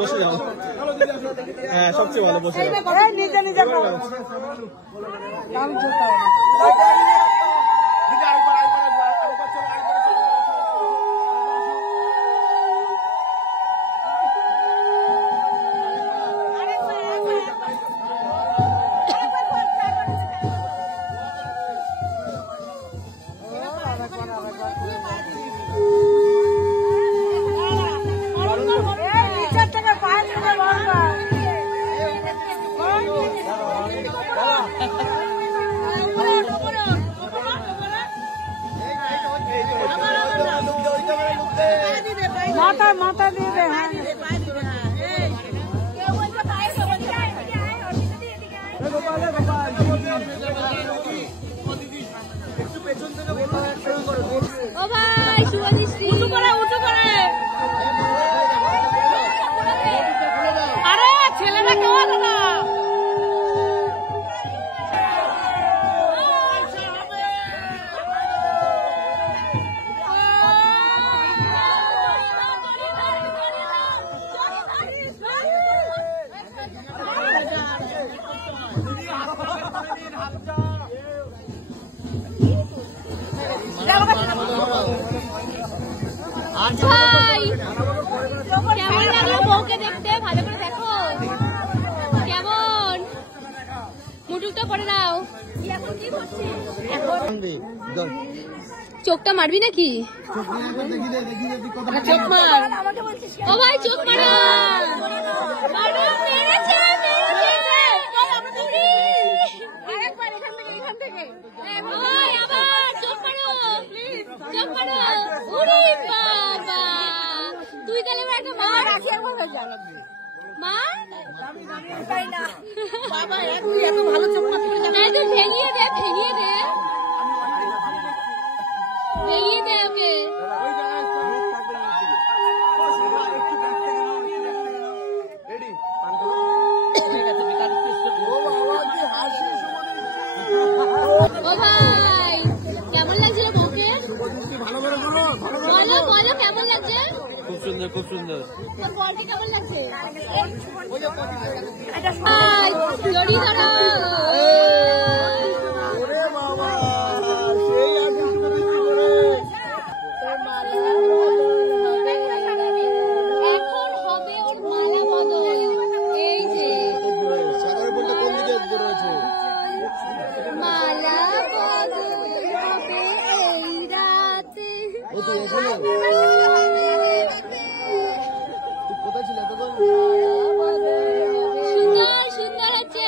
বসে যাও। হ্যাঁ সবচেয়ে ভালো বসে নিজে নিজে মাথা মাথা দিয়ে দে। ও ভাই শুভদৃষ্টি উঁচু করে আরে ছেলেরা কেউ দাদা ভাই কেমন লাগলো বউকে দেখতে? ভালো করে দেখো কেমন মুটুকটা পরে দাও। চোখটা মারবি নাকি? চোখ মার। ও ভাই চোখ মারো। তুই তাহলে একটা মা রাখি আর মা বাবা এত ভালো চোখ মারতে ভেঙিয়ে দে ওকে। ও ভাই কেমন লাগছিল বউকে? বলো কেমন লাগছে? খুব সুন্দর খুব সুন্দর। কেমন লাগছে? জড়ি ধরো। এখন হবে ওর মালা বদল। এই যে মালা বদল হবে এই রাতে। সুন্দর হচ্ছে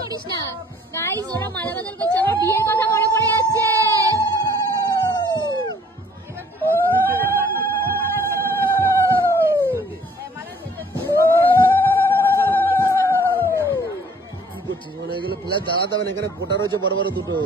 করিস না গাইস। ওরা মালা বদল করছে, আমার বিয়ের কথা মনে পড়ে যাচ্ছে। এগুলো ফ্ল্যাট জ্বালাতে হবে না, এখানে গোটা রয়েছে বড় বড় দুটো।